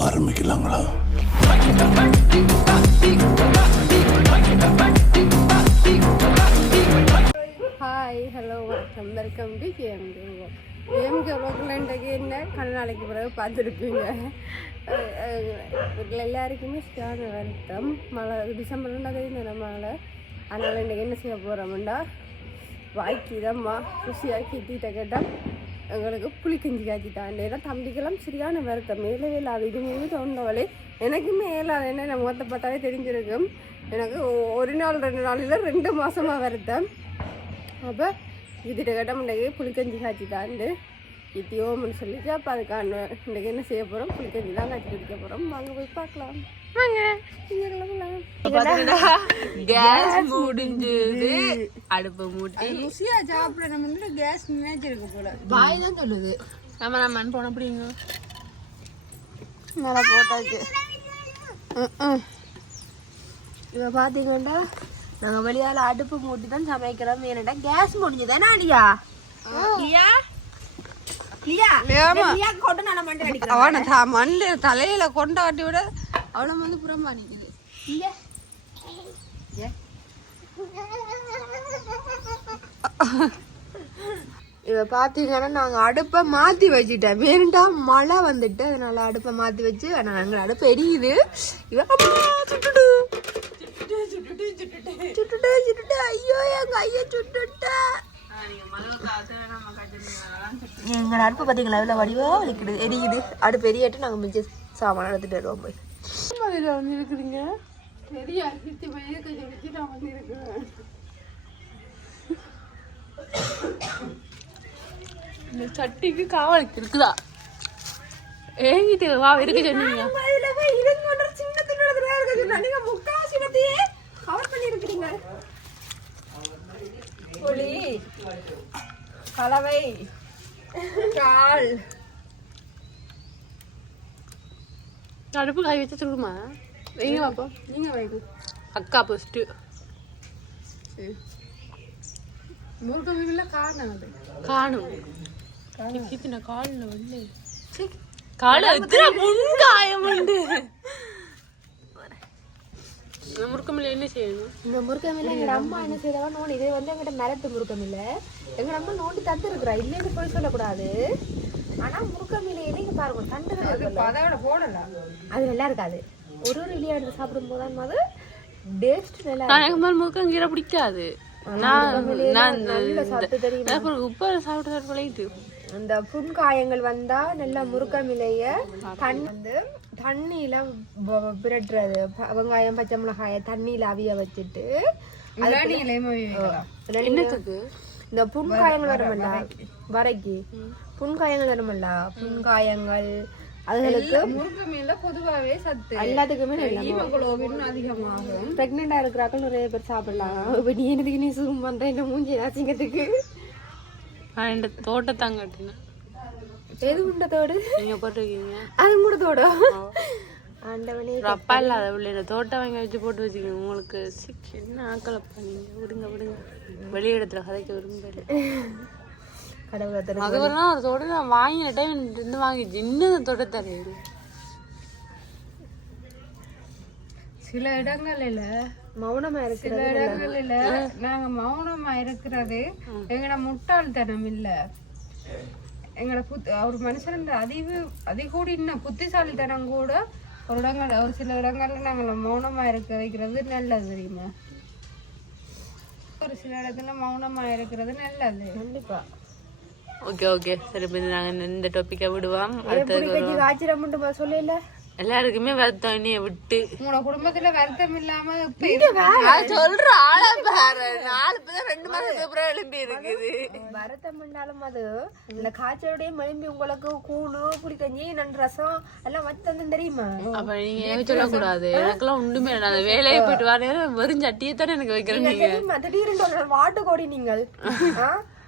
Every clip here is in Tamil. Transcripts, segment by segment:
ஆரம்பிக்கலாங்களா? ஹாய் ஹலோ வணக்கம் வெல்கம் டு கேஎம்கே கேஎம்கே உலகில் இன்றைக்கு என்ன? கண்ண நாளைக்கு பிறகு பார்த்துருப்பீங்க. வீட்டில் எல்லாருக்குமே ஸ்டான வருத்தம் மழை டிசம்பர்ன்றதே இந்த மழை. அதனால் இன்றைக்கி என்ன செய்ய போகிறோம்டா வாய்க்கு இதம்மா. ருசியாக கேட்டால் எங்களுக்கு புளிக்கஞ்சி காய்ச்சிட்டான் ஏன்னா தம்பிக்கெல்லாம் சரியான வருத்தம். மேலே இல்லாது இது மூணு தோண்டவளே. எனக்குமே ஏலாது என்ன நம்ம முகத்தை பார்த்தாலே தெரிஞ்சிருக்கும். எனக்கு ஒரு நாள் ரெண்டு நாளில் ரெண்டு மாதமாக வருத்தம். அப்போ இதுகிட்ட கேட்ட முன்னாடி புளிக்கஞ்சி காய்ச்சி தாண்டு இத்தியோம்னு சொல்லிச்சு அப்போ அதுக்கான இன்றைக்கி என்ன செய்ய போகிறோம் புளிக்கஞ்சி தான் காய்ச்சி குடிக்க போகிறோம் வாங்க போய் பார்க்கலாம். வாங்க. கேஸ் முடிஞ்சது. அடுப்பு மூட்டி. ருசியா சாப்பிட நம்ம வந்து கேஸ் நினைச்சிருக்க போல. பாய் தான் சொல்லுது நம்ம நம்ம போன அப்படிங்க. நல்லா போட்டாச்சு. இப்போ பார்த்தீங்கன்னா நாங்கள் வெளியால் அடுப்பு மூட்டி தான் சமைக்கிறோம். ஏன்னாடா கேஸ் முடிஞ்சதானே அடியா? அவனை மண்ணில் தலையில கொண்டாட்டி விட அவனை வந்து புறம்பா நிற்குது இதை பார்த்தீங்கன்னா நாங்கள் அடுப்பை மாற்றி வச்சுட்டேன். வேணுண்டா மழை வந்துட்டு அதனால அடுப்பை மாற்றி வச்சு நாங்கள் அடுப்பு எரியுது. இவன் எங்களோட அடுப்பு பார்த்தீங்களா எவ்வளோ வடிவா வலிக்குது. எரியுது. அடுப்பு எரியாட்டு நாங்கள் மிச்ச சாமான் எடுத்துட்டு வருவோம் போய். மதுரையில் வந்து இருக்கிறீங்க பெரிய அரிசி மயக்க சொல்லிச்சு நான் வந்து இருக்கிறேன் இந்த சட்டிக்கு காவலுக்கு இருக்குதா? ஏங்கிட்டு வா இருக்க சொன்னீங்க. கலவை. கால். அடுப்பு காய் வச்சு சொல்லுமா வைங்க பாப்போம் நீங்க வைங்க அக்கா ஃபஸ்ட்டு முருகமில்ல காரணம் அது. காணும். கித்தின காலில் வந்து கால எத்தனை முன்காயம் உண்டு. முறுக்கமில்ல என்ன செய்யணும்? இந்த முருக்கமில்ல எங்க அம்மா என்ன செய்தவா? நோண்டி இது வந்து எங்கிட்ட மிரட்டு முருக்கமில்ல எங்க அம்மா நோண்டி தத்து இருக்கிறா இல்லைன்னு போய் சொல்லக்கூடாது. ஆனா முருக்கமில்லையில இங்க பாருங்க. தண்டு போடலாம் அது நல்லா இருக்காது. ஒரு ஒரு இலியா எடுத்து சாப்பிடும் போதான் போது டேஸ்ட் நல்லா நான் எனக்கு மேலே முறுக்கம் கீரை பிடிக்காது. நான் நான் உப்பு சாப்பிட்டு சாப்பிட்டு பழகிட்டு. இந்த புண்காயங்கள் வந்தா நல்ல முருக்கமிலைய தண்ணி வந்து தண்ணியில வ- பிரட்டுறது ப- வெங்காயம் பச்சை மிளகாய தண்ணியில அவிய வச்சுட்டு இந்த புண்காயங்கள் வருமல்ல? வரைக்கு புண்காயங்கள் வருமல்ல? புண்காயங்கள் அதுகளுக்கு பொதுவாகவே சத்து. எல்லாத்துக்குமே நல்ல ஹீமோகுளோபின் அதிகமாகும். பிரெக்னெண்டா இருக்கிறாக்கள் நிறைய பேர் சாப்பிடலாம். இப்ப நீ எனக்கு நீ பண்ற? இந்த மூஞ்சி அசிங்கத்துக்கு இந்த தோட்டத்தான் கட்டினேன். எது உண்டதோடு நீங்க போட்டிருக்கீங்க. அது கூட தோடு? ஆண்டவனே அப்பா இல்லாத பிள்ளைங்க தோட்டம் வாங்கி வச்சு போட்டு வச்சுக்கோங்க. உங்களுக்கு சிக், என்ன ஆக்கலப்பா நீங்க விடுங்க விடுங்க. வெளியிடத்துல கதைக்க விரும்பல. அது ஒரு ஒரு தோட்டம் நான் வாங்கின டைம் இருந்து வாங்கிச்சு. இன்னும் தோட்டத்தை சில இடங்களில் மௌனமா சில இடங்களில் நாங்க மௌனமா இருக்கிறது எங்கட முட்டாள்தனம் இல்ல. எங்கட புத் ஒரு மனுஷன் அதிவு அதிகூடின புத்திசாலித்தனம் கூட ஒரு இடங்கள் ஒரு சில இடங்கள்ல நாங்கள மௌனமா இருக்க வைக்கிறது நல்லது தெரியுமா? ஒரு சில இடத்துல மௌனமா இருக்கிறது நல்லது. கண்டிப்பா. Okay okay. சரி நாங்கள் இந்த டாப்பிக்கை விடுவோம். காய்ச்சிட மட்டுமா சொல்லல எல்லாருக்குமே வருத்தம் இனிய விட்டு. உங்களோட குடும்பத்துல வருத்தம் இல்லாம இப்ப இது- சொல்ற ஆள பாரு. நாலு பேர் ரெண்டு மாசத்துக்கு அப்புறம் எழும்பி இருக்குது. வரத்தம் பண்ணாலும் அது. இந்த காய்ச்சலுடைய மழும்பி உங்களுக்கு கூணு புளிக்கஞ்சி நன் ரசம் எல்லாம் வச்சு தந்தேன் தெரியுமா? அப்ப நீங்க எனக்கு சொல்லக்கூடாது எனக்கெல்லாம் ஒண்ணுமே நான் வேலையை போயிட்டு வரேன் வெறும் சட்டியை தானே எனக்கு வைக்கிறேன் நீங்க தெரியுமா? திடீர்னு வாட்டு கோடி நீங்கள்?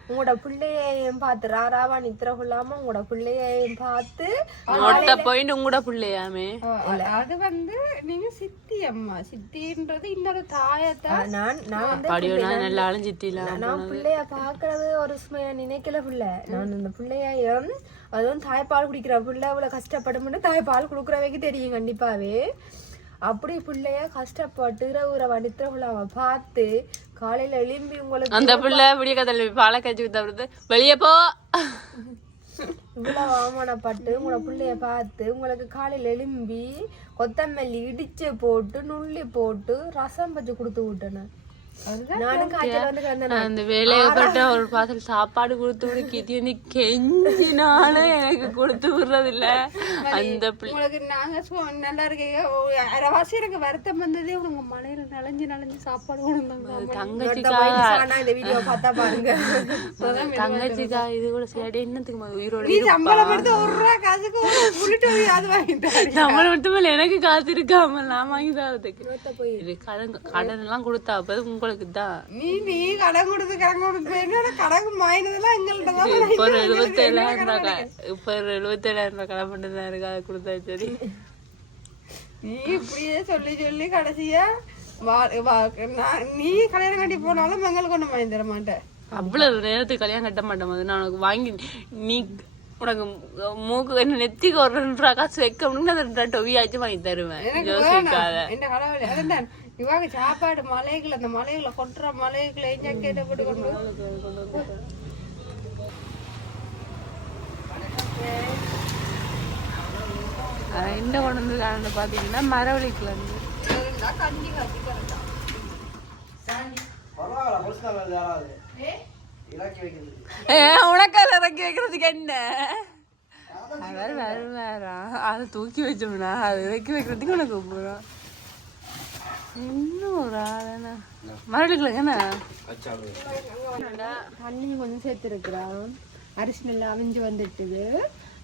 உங்களோட பிள்ளையையும் பார்த்து ராராவா நித்திர கொள்ளாம உங்களோட பிள்ளையையும் பார்த்து மொட்டை போயிட்டு உங்களோட பிள்ளையாமே. அது- வந்து நீங்க சித்தி அம்மா. சித்தின்றது இன்னொரு தாயத்தான் நான் நான் நல்லா அழிஞ்சிட்டிலாம் நான் பிள்ளைய பாக்குறது ஒரு சுமையா நினைக்கல பிள்ளை. நான் அந்த பிள்ளையும் அதுவும் தாய்ப்பால் குடிக்கிற பிள்ளை அவ்வளவு கஷ்டப்படும்னு தாய்ப்பால் கொடுக்குறவைக்கு தெரியும் கண்டிப்பாவே. அப்படி பிள்ளைய கஷ்டப்பட்டு இரவு வடித்த அவ பார்த்து காலையில எழும்பி உங்களுக்கு அந்த பிள்ளை விடிய கதல பாலை காய்ச்சி தவிர்த்து வெளியே போ. இவ்வளவு அவமானப்பட்டு உங்களோட பிள்ளைய பார்த்து உங்களுக்கு காலையில எழும்பி கொத்தமல்லி இடிச்சு போட்டு நுள்ளி போட்டு ரசம் பச்சு கொடுத்து விட்டேன். அந்த வேலையை பட்டு ஒரு பாத்திரம் சாப்பாடு கொடுத்து விட வந்து கெஞ்சினாலும் எனக்கு கொடுத்து விடுறது இல்ல அந்த உங்களுக்கு நாங்க நல்லா இருக்கீங்க அரைவாசி எனக்கு வருத்தம் வந்ததே உங்க மலையில நனைஞ்சு நனைஞ்சு சாப்பாடு கொடுந்தாங்க தங்கச்சிக்காக ஆனா இந்த வீடியோ பார்த்தா பாருங்க. தங்கச்சிக்காக இது கூட சரி என்னத்துக்கு உயிரோட நீ சம்பளம் எடுத்து ஒரு ரூபா காசுக்கு புள்ளிட்டு அது வாங்கிட்டாரு நம்மள மட்டும் இல்ல எனக்கு காசு இருக்காம நான் வாங்கி தரதுக்கு கடன் கடன் எல்லாம் கொடுத்தா அப்ப உங்களுக்கு தான் நீ நீ கடன் கொடுத்து கடன் கொடுத்து என்னோட கடன் மாயினதெல்லாம் எங்கள்கிட்ட தான் இப்ப ஒரு எழுபத்தேழாயிரம் ரூபாய் இப்ப ஒரு எழுபத்தேழாயிரம் ரூபாய் கடன் பண்ணி தான் இருக்கு? அதை கொடுத்தா சரி. நீ இப்படியே சொல்லி சொல்லி கடைசியா வா- வா- நான் நீ கல்யாணம் கட்டி போனாலும் எங்களுக்கு ஒண்ணு வாங்கி தர மாட்டேன் அவ்வளவு நேரத்துக்கு கல்யாணம் கட்ட மாட்டேன். நான் உனக்கு வாங்கி நீ உனக்கு மூக்கு என்ன நெத்திக்கு ஒரு ரெண்டு ரூபா காசு வைக்க முடியும் ரெண்டு டொவியாச்சும் வாங்கி தருவேன். யோசிக்காத. என்ன கடவுளே அதான் இவாங்க சாப்பாடு மலைகள் அந்த மலைகளை கொட்டுற மலைகளை எங்க கேட்டப்பட்டு கொண்டு என்ன கொண்டு வந்து பாத்தீங்கன்னா மரவள்ளிக்குல இருந்து பரவாயில்ல முடிச்சுதான் வேறு யாராவது இறக்கி வைக்கிறதுக்கு என்ன? அவர் வேற வேறா அதை தூக்கி வச்சோம்னா அதை இறக்கி வைக்கிறதுக்கு உனக்கு போறோம் இன்னும் ஒரு ஆள் மரவள்ளிக்குலங்கண்ணா தண்ணியும் கொஞ்சம் சேர்த்துருக்குறோம். அரிசி நல்லா அவிஞ்சு வந்துட்டுது.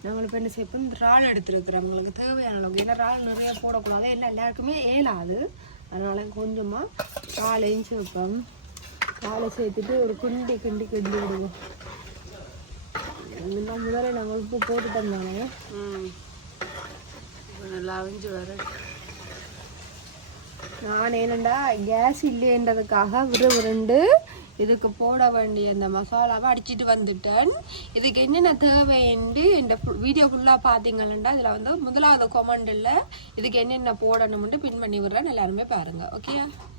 நாங்கள் இப்போ என்ன செய்யப்போம் இறால் எடுத்துருக்குறோம். உங்களுக்கு தேவையான அளவுக்கு. ஏன்னா இறால் நிறைய போடக்கூடாது. எல்லாம் எல்லாருக்குமே ஏலாது அதனால கொஞ்சமாக இறாலையும் சேர்ப்போம். இறாலை சேர்த்துட்டு ஒரு கிண்டி கிண்டி கிண்டி விடுவோம். இன்னும் முதல்ல நாங்கள் உப்பு போட்டுட்டோம் தானே? ம். நல்லா அவிஞ்சு வர. நான் என்னண்டா கேஸ் இல்லைன்றதுக்காக விறுவிறுண்டு இதுக்கு போட வேண்டிய அந்த மசாலாவை அடிச்சிட்டு வந்துட்டேன். இதுக்கு என்னென்ன தேவைன்னு இந்த வீடியோ ஃபுல்லாக பார்த்தீங்கன்னா இதில் வந்து முதலாவது கொமெண்டில் இதுக்கு என்னென்ன போடணும்னு பின் பண்ணி விடுறேன் எல்லாருமே பாருங்க ஓகேயா அடி அடி அடி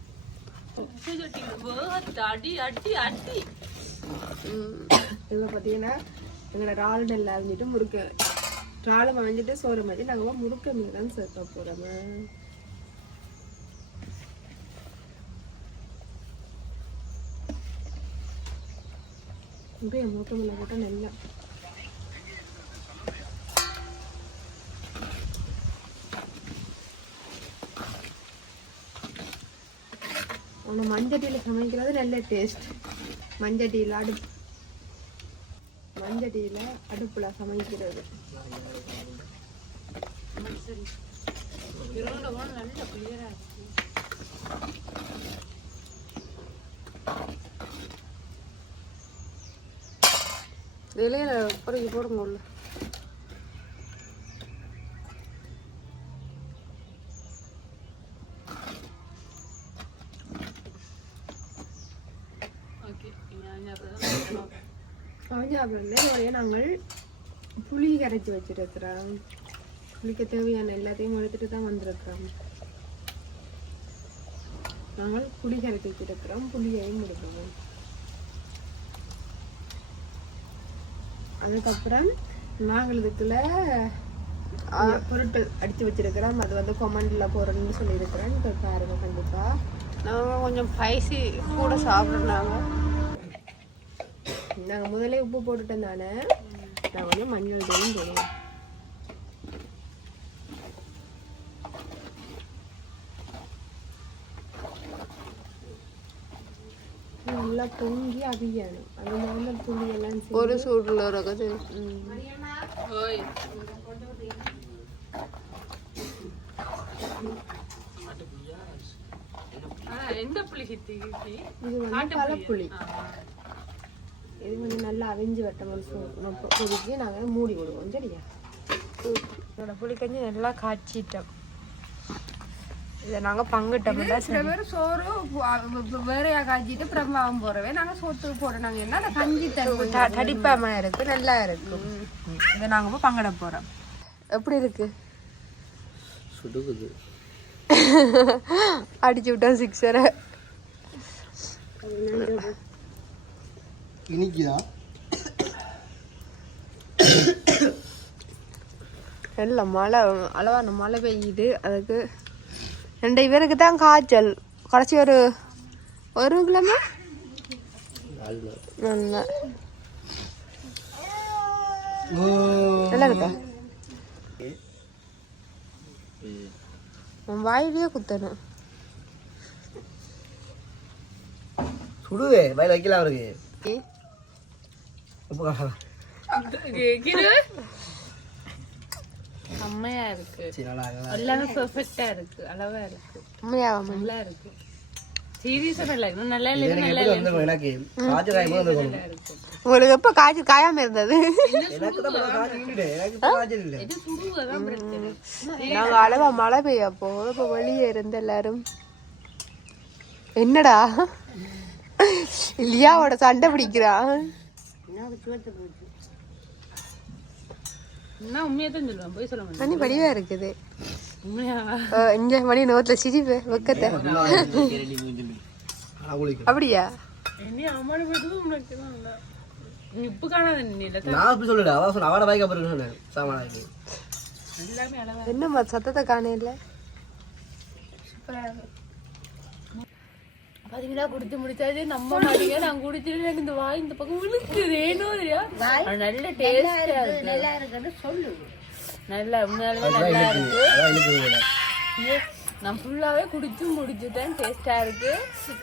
இதில் பார்த்தீங்கன்னா எங்களோட இறால் நெல் அரைஞ்சிட்டு முறுக்க இறாலும் அரைஞ்சிட்டு சோறு மாதிரி நாங்கள் முறுக்க மீன் தான் சேர்க்க போகிறோம் இப்படியே முறுக்க மீன் போட்டால் நல்லா மஞ்சட்டியில் சமைக்கிறது நல்ல டேஸ்ட் மஞ்சட்டியில் அடுப்பு மஞ்சட்டியில் அடுப்பில் சமைக்கிறது. இலையில பிறகு போடுங்க உள்ள. அவஞ்சாப்பில் நாங்கள் புளி கரைச்சி வச்சிருக்கிறோம். புளிக்க தேவையான எல்லாத்தையும் எடுத்துட்டு தான் வந்திருக்கிறோம். நாங்கள் புளி கரைச்சி வச்சிருக்கிறோம். புளியையும் எடுக்கிறோம். அதுக்கப்புறம் நாங்கள் இதுக்குள்ள பொருட்கள் அடித்து வச்சிருக்கிறோம். அது வந்து கொமெண்டில் போகிறேன்னு சொல்லியிருக்கிறேன். இப்போ பாருங்க கண்டிப்பாக நாங்கள் கொஞ்சம் ஸ்பைசி கூட சாப்பிட்றாங்க நாங்கள் முதல்ல உப்பு போட்டுட்டோம் தானே நான் வந்து மஞ்சள் தூளும் போடுவோம் நல்லா பொங்கி அவியணும். அது மாதிரி புளி எல்லாம் ஒரு சூடில் இருக்குது ஓய். எந்த புளி இது வந்து பழப்புளி இது கொஞ்சம் நல்லா அவிஞ்சு வட்டம் கொதிச்சு நாங்கள் மூடி விடுவோம் சரியா? என்னோட புளிக்கஞ்சி நல்லா காய்ச்சிட்டோம். இதை நாங்கள் பங்கிட்டோம்ல சில பேர் சோறு வ- வ- வேறையா காய்ச்சிட்டு பிரம்மாவும் போறவே. நாங்கள் சோத்துக்கு போறோம் நாங்கள் என்ன அந்த கஞ்சி தருவோம் த- தடிப்பாம இருக்கு நல்லா இருக்கு. இதை நாங்கள் இப்போ பங்கிட போகிறோம் எப்படி இருக்கு? சுடுகுது. அடிச்சு விட்டோம் சிக்ஸரை இனிக்குதா எல்லாம் மழை அளவான மழை பெய்யுது. அதுக்கு ரெண்டு பேருக்கு தான் காய்ச்சல். கடைசி ஒரு ஒரு கிழமை நல்லா. நல்லா இருக்கா? உன் வாயிலேயே குத்தணும். சுடுவே வயல வைக்கலாம் அவருக்கு. செம்மையா இருக்கு. எல்லாமே அளவா இருக்கு. நல்லா இருக்கு. உங்களுக்கு எப்ப காய்ச்சல் காயாம இருந்தது? நாங்க அளவா மழை பெய்ய போதும் இப்ப வெளியே இருந்த எல்லாரும். என்னடா? இல்லையா இல்லியாவோட சண்டை பிடிக்கிறான் நான் உண்மையா தான் சொல்லுவேன் போய் சொல்ல மாட்டேன். மணி வடிவா இருக்குது. உண்மையாவா இங்க மணி நோத்துல சிரிப்பு வெக்கத்தை. அப்படியா? அம்மாடி போயிட்டு உனக்கு இல்லை. நீ உப்பு காணாத நீ இல்லை நான் அப்படி சொல்லல அவ சொன்ன அவட பைக் அப்புறம் சொன்னேன் எல்லாமே என்னம்மா சத்தத்தை காணையில பாத்தீங்களா குடிச்சு முடிச்சாச்சு நம்ம மாட்டீங்க நான் குடிச்சிட்டு எனக்கு இந்த வாய் இந்த பக்கம் விழுக்குது. ஏனோ தெரியா அது நல்ல டேஸ்டா நல்லா இருக்குன்னு சொல்லு. நல்லா உண்மையாலுமே நல்லா இருக்கு. நான் ஃபுல்லாவே குடிச்சு முடிச்சுட்டேன். டேஸ்டா இருக்கு.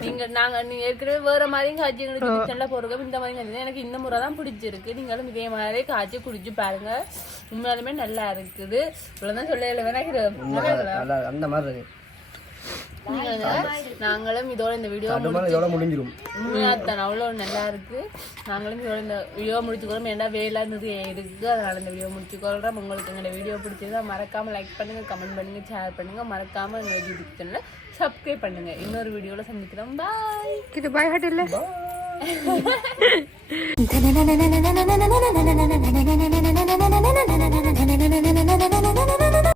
நீங்க நாங்க நீங்க ஏற்கனவே வேற மாதிரியும் காய்ச்சி எங்களுக்கு கிச்சன்ல போறோம் இந்த மாதிரி காய்ச்சி. எனக்கு இந்த முறை தான் பிடிச்சிருக்கு. நீங்களும் இதே மாதிரி காய்ச்சி குடிச்சு பாருங்க. உண்மையாலுமே நல்லா இருக்குது. இவ்வளவுதான் சொல்ல வேணா நல்லா அந்த மாதிரி இருக்கு. நாங்களும் இதோட இந்த வீடியோ இதோட முடிஞ்சிடும் உண்மையாத்தான் அவ்வளோ நல்லா இருக்கு. நாங்களும் இதோட இந்த வீடியோ முடிச்சுக்கிறோம். ஏன்னா வேலை நிறைய இருக்கு. அதனால இந்த வீடியோ முடிச்சுக்கிறோம் உங்களுக்கு எங்களோட வீடியோ பிடிச்சதா மறக்காம லைக் பண்ணுங்க கமெண்ட் பண்ணுங்க ஷேர் பண்ணுங்க. மறக்காம எங்க யூடியூப் சேனலை சப்ஸ்கிரைப் பண்ணுங்க. இன்னொரு வீடியோல சந்திக்கிறோம். பாய் இது பாய் ஹாட் இல்ல? Na